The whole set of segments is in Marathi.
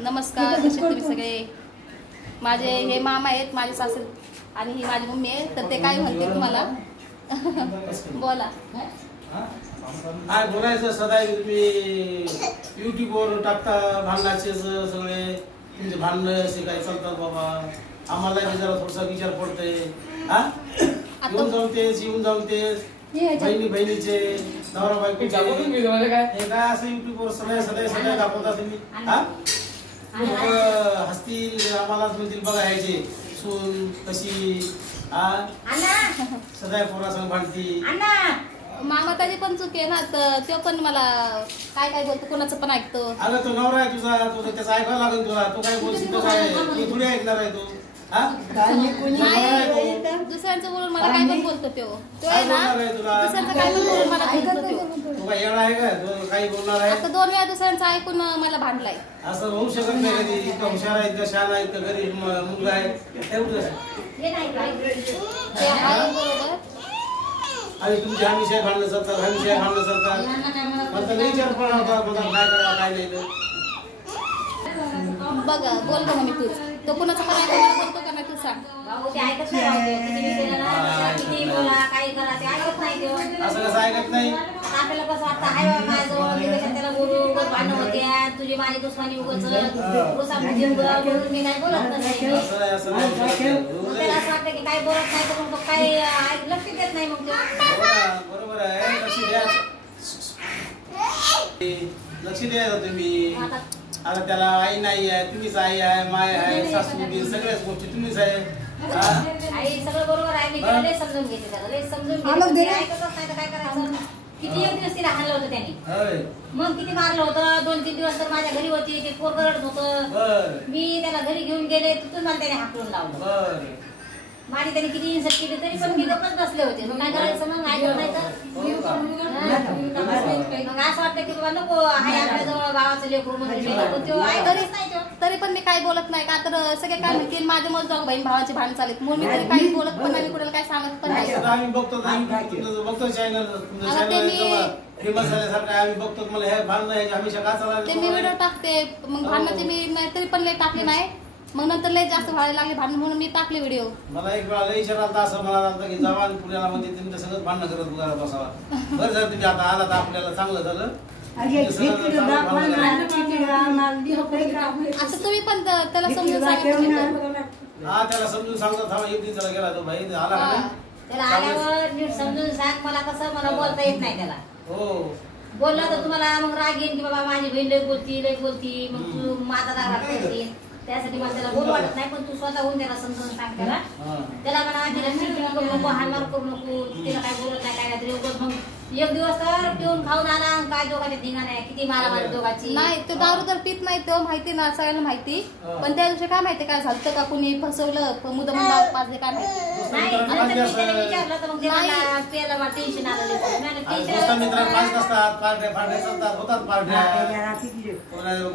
नमस्कार, कसे तुम्ही सगळे. माझे हे मामा आहेत, माझे सासू आणि ही माझी मम्मी आहे. तर ते काय म्हणते तुम्हाला बोला. काय बोलायचं सदाय तुम्ही युट्यूबवर टाकता भांडणाचे सगळे तुमचे भांडणं असे काय चालतात बाबा. आम्हाला जरा थोडासा विचार पडतोय. येऊन जाऊन तेच बहिणीचे नवरा बायकोचे हे काय असं युट्यूबवर सगळे दाखवता तुम्ही. हसतील आम्हालाच म्हणतील बघायचे सून कशी सदाय पोरासंग भांडती. मामा त्याची पण चूक आहे ना, तर तो पण मला काय काय बोलतो, कोणाचं पण ऐकतो. अगं तो नवरा आहे तुझा, तो त्याचं ऐकावं लागेल तुला. तो काय बोलतो काय मी थोडी ऐकणार आहे तू. दुसऱ्यांचं बोलून मला काय पण बोलतो तो आहे ना. दुसऱ्यांचं काय पण बोलून मला बोलतो. तो काय येणार आहे का काही बोलणार आहे. आता 2 वेळा दुसऱ्यांचं ऐकून मला भांडलाय. असं होऊ शकत नाही कधी. इतका हुशार आहे, इतका शान आहे, इतका गरीब मुलगा आहे. आणि तुमची हमेशा भांडणं चालतात, हमेशा भांडणं चालतात. मला विचार पडला होता काय करावं काय नाही. बघ बोलतो मी तूच. तो कुणाचा पण ऐकून बोलतो का नाही तू सांग. असं कसं ऐकत नाही. आपल्याला कसं वाटतं हाय बाबा माझं त्याला बोलू भांडण होते तुझी माझी दुश्मनी उगाच मी नाही बोलत त्याला असं वाटतं की काय बोलत नाही तर मग काय लक्ष देत नाही. मग बरोबर आहे, लक्ष द्यायचं तुम्ही. आता त्याला आई नाही आहे, तुम्हीच आई आहे, माय आहे, सासू सगळ्याच गोष्टी तुम्हीच आहे. आई सगळं बरोबर आहे. मी त्याला समजून घेते, त्याला समजून घेते. ऐकतच नाही तर काय करायचं. किती एक दिवस तिला हाणलं होतं त्यांनी, मग किती मारलं होतं. 2-3 दिवस तर माझ्या घरी होती, ते पोर रडत होतं. मी त्याला घरी घेऊन गेले, तिथून मला त्याने हाकलून लावलं. माझी त्याने किती इन्सल्ट केली तरी पण मी गप्पच बसले होते. मग काय करायचं, मग ऐकलं नाही तर मग असं वाटतं की बाबा नको आहे आपल्या जवळ भावाचं लेकरू म्हणून. तरी पण मी काही बोलत नाही का, तर सगळे काय म्हणतील माझ्या मग जाऊ बहीण भावाची भांडण चालेल म्हणून मी तरी काही बोलत पण नाही, कुणाला काय सांगत पण नाही. आम्ही बघतो चॅनल फेमस झाल्यासारखं आम्ही बघतो. मला हे भांडणं हमेशा का चाललं ते मी व्हिडिओ टाकते. मग भांडणाचे मी तरी पण लय टाकले नाही. मग नंतर लय जास्त व्हायला लागले भांडण म्हणून मी टाकले व्हिडिओ. मला एक वेळा लय विचार आला असं मला आलं की जवान पुण्याला मध्ये तुम्ही सगळं भांडणं करत घरात बसावा. बरं जर तुम्ही आता आला तर आपल्याला चांगलं झालं. असं तुम्ही पण त्याला समजून सांगितलं. हा त्याला समजून सांगतो. थांबा एक दिवसाला गेला तो भाई आला का त्याला आल्यावर नीट समजून सांग. मला कसं मला बोलता येत नाही त्याला. हो बोलला तर तुम्हाला मग राग येईल की बाबा माझी बहीण लय बोलती मग तू माझा राग करशील. त्यासाठी मला त्याला बोल वाटत नाही. पण तू स्वतःहून त्याला समजून सांग. त्याला म्हणा तिला चिडचिड करू नको, हाणमार करू नको. तिला काय बोलत नाही काय नाही तरी मग एक दिवस तर पिऊन खाऊन आला. काय दोघांची धिंगा नाही, किती मारामारी दोघांची नाही. तो दारू तर पित नाही, तो माहिती ना सगळ्यांना माहिती. पण त्या दिवशी काय माहिती काय झालं का, कुणी फसवलं मुद्दाम पाजले काय नाही. विचारलं तर मग त्याला मला टेन्शन आलं.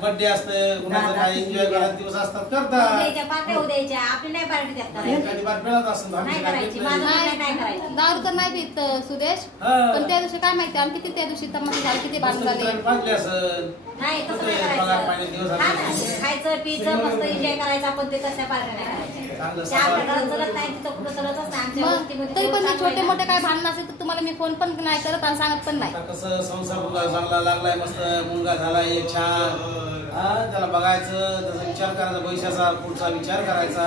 बर्थडे असतं, कुणाचं काय एन्जॉय करायचे दिवस असतात करतात. पार्ट्या होऊ द्यायच्या. आपली नाही पार्टी त्यात नाही करायची. दारू तर नाही पित सुदेश. पण त्या दिवशी काय माहिती आणि किती त्या दिवशी तमाशा झाली, किती भांडण झाले. नाही तसं नाही करायचं. खायचं पियचं मस्त एन्जॉय करायचं. आपण ते तशा पार्ट्या नाही करायच्या. आपल्या घरात चलत नाही, तिथं कुठं चलतच नाही. तरी पण छोटे मोठे काय भांडण असेल तर तुम्हाला मी फोन पण नाही करत आणि सांगत पण नाही. कसं संसार चांगला लागलाय, मस्त मुलगा झाला एक छान. त्याला बघायचं, त्याचा विचार करायचा, भविष्याचा पुढचा विचार करायचा.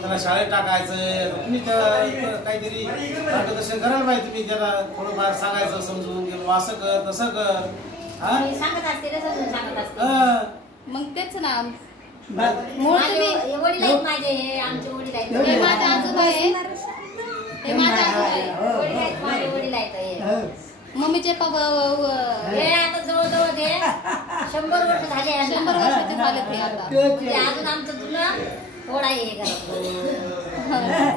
त्याला शाळेत टाकायचं. तुम्ही त्याला काहीतरी मार्गदर्शन करायला पाहिजे. तुम्ही त्याला थोडंफार सांगायचं समजून की असं कर तसं कर. सांगत असते सांगत असते. मग तेच ना. वडील आहेत माझे, हे आमचे वडील आहेत. हे माझे आजोबा आहे, हे माझे आजोबा आहे, माझे वडील आहेत. मम्मीचे हे आता जवळजवळ ते 100 वर्ष झाले. 100 वर्षाचे झाले ते आता. अजून आमचं जुना थोडा आहे घरात.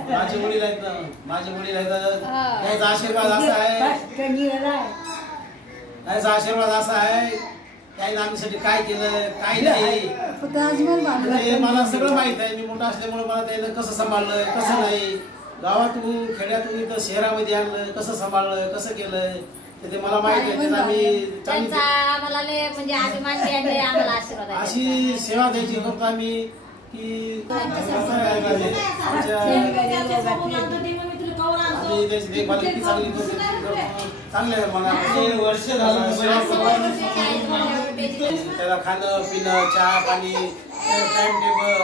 माझे वडील आहेत ना, माझे वडील आहेत. याचा आशीर्वाद असा आहे, याचा आशीर्वाद असा आहे त्याने आमच्यासाठी काय केलं काय नाही मला सगळं माहित आहे. मी मोठा असल्यामुळे मला त्यानं कसं सांभाळलं कसं नाही, गावातून खेड्यातून इथं शहरामध्ये आणलं, कसं सांभाळलं कसं केलं ते मला माहिती आहे. आम्ही त्यांचा आम्हाला म्हणजे अभिमान द्यायचे, आम्हाला आशीर्वाद आहे. अशी सेवा द्यायची करतो आम्ही की त्याची देखभाल किती चांगली करतो, चांगले मला वर्ष झालं त्याला खाणं पिणं चहा पाणी टाइम टेबल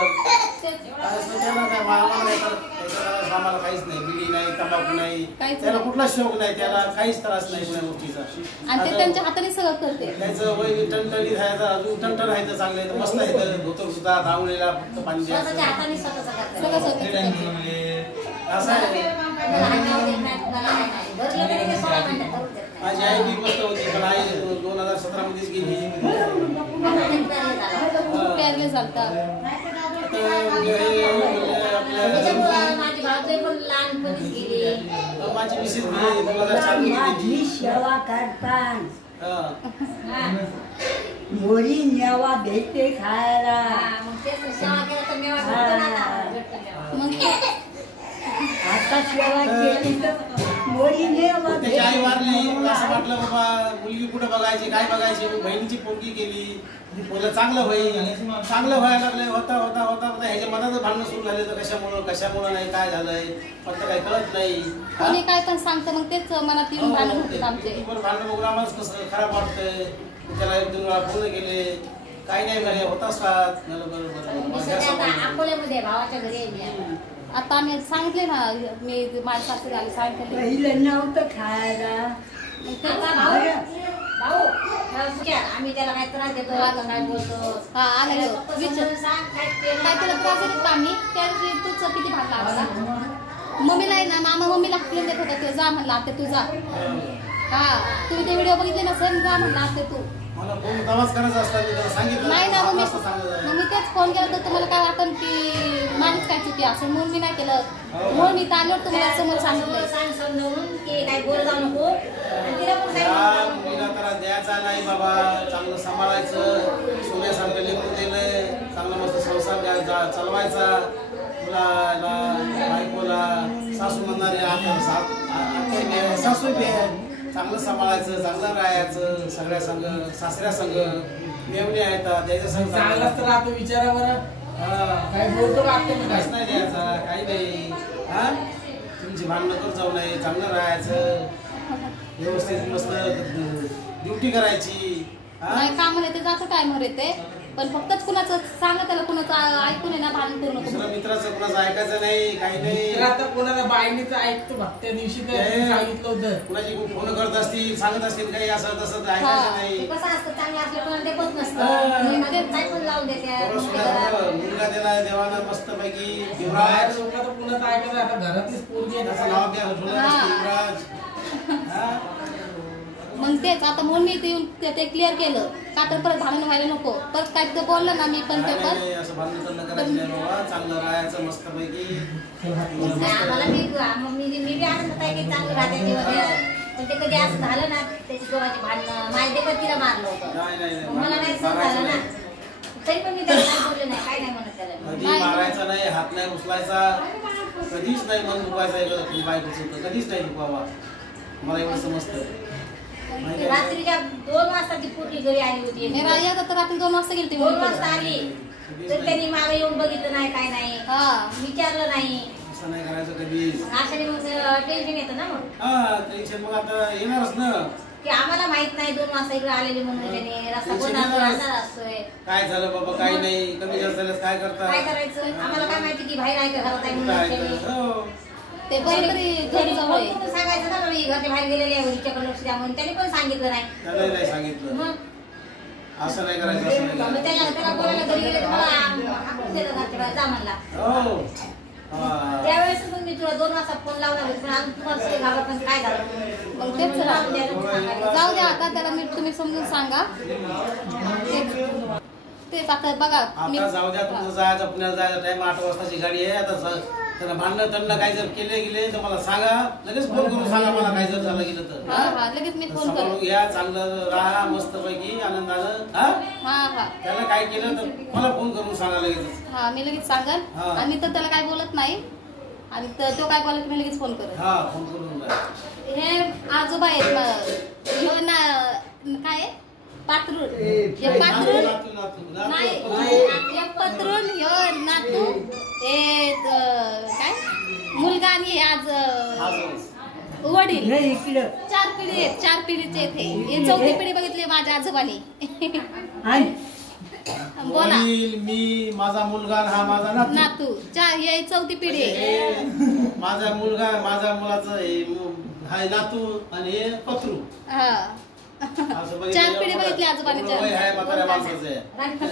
आम्हाला काहीच नाही, बिडी नाही, तंबाखू नाही, त्याला कुठला शौक नाही, त्याला काहीच त्रास नाही कुठल्या गोष्टीचा. आणि ते त्यांच्या हाताने सगळं करते. त्याचं वय टणटणीत राहायचं, अजून टणटण राहायचं, चांगलं आहे मस्त आहे. धोतर सुद्धा धावलेला फक्त पाणी द्यायचं असं आहे. माझी आई बी मस्त होती, पण आई 2017 मध्येच गेली. प्यारले चालतात. माझी मिसेस 2004 मध्ये सेवा करतात. मोरी मेवा भेटते खायला. आता सेवा केली तर मोरी मेवा त्याची आई वारली, असं वाटलं बाबा मुलगी कुठं बघायची काय बघायची, बहिणीची पोरगी केली, बोललं चांगलं होईल, चांगलं व्हायला लागले. होता होता होता होता ह्याच्या मनातच भांडणं सुरू झाले. तर कशामुळं नाही, काय झालंय फक्त काही कळत नाही. कोणी काय पण सांगतं मग तेच मनात येऊन भांडण होतात आमचे. भांडण बघून आम्हालाच कसं खराब वाटतंय. त्याला 1-2 वेळा फोन केले, काही नाही झाले, होत असतात. अकोल्यामध्ये भावाच्या घरी आता आम्ही सांगितले ना, मी माझ्या सासरी आली सांगितले पहिलं नव्हतं खायला. भाऊ आम्ही त्याला काय त्रास देतो, काय बोलतो, काय त्याला त्रास देत आम्ही त्या दिवशी तुझं किती भाग लागला. मम्मीला आहे ना, मामा मम्मीला हाकलून देत होता, तू जा म्हणला आता तुझा. हा तुम्ही ते व्हिडिओ बघितले ना, सर जा म्हणला आता तू. मला फोन तवाच करायचा असता, मी त्याला सांगितलं नाही ना मग मी तेच फोन केला तर तुम्हाला काय वाटतं की माझीच काय चुकी असं म्हणून मी नाही केलं. म्हणून मी तांदूळ तुम्हाला समोर सांगितलं समजावून की काय बोल जाऊ नको. मुलीला तर द्यायचा नाही बाबा, चांगलं सांभाळायचं, सोन्यासारखं लेकरू दिलंय, चांगला मस्त संसार द्यायचा चालवायचा. मुलाला बायकोला सासू म्हणणारे सासू चांगलं सांभाळायचं, चांगलं राहायचं, सगळ्या संघ सासऱ्या संघ मेवणे आहेत त्याच्या संघ चांगलाच तर राहतो. विचारा बरं काय बोलतो का काहीच नाही द्यायचा, काही नाही. हा तुमची भांडणं कर जाऊ नये, चांगलं राहायचं, व्यवस्थित मस्त ड्युटी करायची. नाही कामाला येते जातो टाइमवर येते, पण फक्तच कुणाचं सांगा त्याला कुणाचं ऐकून आहे ना भांडण करू नको. दुसरं मित्राचं कुणाचं ऐकायचं नाही, काही नाही. आता कोणाला बाईनीच ऐकतो बघ, त्या दिवशी सांगितलं होतं. कुणाची फोन करत असतील, सांगत असतील काही असं तसं, ऐकायचं नाही. कसं असतं, चांगलं असलं कोणाला ते होत नसतं, काय पण लावून मुलगा दिला देवानं मस्त पैकी युवराज. कुणाचं ऐकायचं आता घरातलीच पोरगी आहे, त्याचं नाव घ्या युवराज. मग तेच आता म्हणून मी ते येऊन ते क्लिअर केलं का तर परत भांडण व्हायला नको. परत काय तर बोललं ना मी पण ते पण असं भांडण करायचं नाही बाबा, चांगलं राहायचं मस्त पैकी. आम्हाला मी बी आनंद आहे की चांगलं राहते जीवन. पण ते कधी असं झालं ना, त्याची दोघांची भांडणं माझ्या देखत तिला मारलं होतं, मला नाही सहन झालं ना, तरी पण मी त्याला काय बोलले नाही, काय नाही म्हणत त्याला. कधी मारायचा नाही, हात नाही उचलायचा, कधीच नाही मन दुखायचं बायकोचं, कधीच नाही दुखावा. मला एवढं समजतं. रात्रीच्या 2 वाजताची पोरगी घरी आली होती. रात्री 2 वाजता गेली 2 वाजता आली तर त्यांनी मागे येऊन बघितलं नाही, काय नाही, विचारलं नाही. असं नाही करायचं कधी. अशाने मग टेन्शन येतं ना. मग टेन्शन मग आता येणारच ना, की आम्हाला माहित नाही 2 वाजता इकडे आलेली म्हणून त्याने रस्ता कोण असतोय, काय झालं बाबा, काही नाही, कमी जास्त झालं काय करता, काय करायचं. आम्हाला काय माहिती की बाहेर आहे का घरात आहे म्हणून. ते सांगायचं ना, मी घरच्या बाहेर गेलेले आहे, हिच्याकडे लक्ष द्या म्हणून. त्यांनी पण सांगितलं नाही. त्याला नाही सांगितलं. मग असं नाही करायचं, असं नाही करायचं. त्याला बोलायला घरी गेले तर मला घरच्या बाहेर जा म्हणला. हो त्यावेळेस पण मी तुला 2 वाजता फोन लावला होता, पण आज तुम्हाला घाबरत काय झालं. मग तेच जाऊ द्या आता त्याला मी तुम्ही समजून सांगा. तेच आता बघा आता जाऊ द्या, तुमचं जायचं पुण्याला जायचं टाइम 8 वाजताची गाडी आहे. आता त्याला भांडणं तंडणं काही जर गेले तर मला सांगा, लगेच फोन करून सांगा मला काही जर झालं गेलं तर. लगेच मी फोन सांभाळून घ्या, चांगलं राहा मस्त पैकी आनंदानं. त्याला काय केलं तर मला फोन करून सांगा लगेच. हा मी लगेच सांगाल. आणि तर त्याला काय बोलत नाही, आणि तो काय बोलत मी लगेच फोन करत. हा फोन करून हे आजोबा आहेत ह्यो ना काय पात्रून हे पात्रून नाही हे पत्रून ह्यो नातू हे काय मुलगा आणि हे आज वडील नाही इकडं 4 पिढी आहेत 4 पिढीचे आहेत हे 4थी पिढी बघितली माझ्या आजोबाने बोला वडील मी माझा मुलगा आणि हा माझा नातू हे 4थी पिढी आहे माझा मुलगा माझ्या मुलाचं हा नातू आणि हे पत्रू हा असं 4 पिढी बघितली आजोबाने वय आहे म्हाताऱ्या माणसाचं आहे. राजकारण.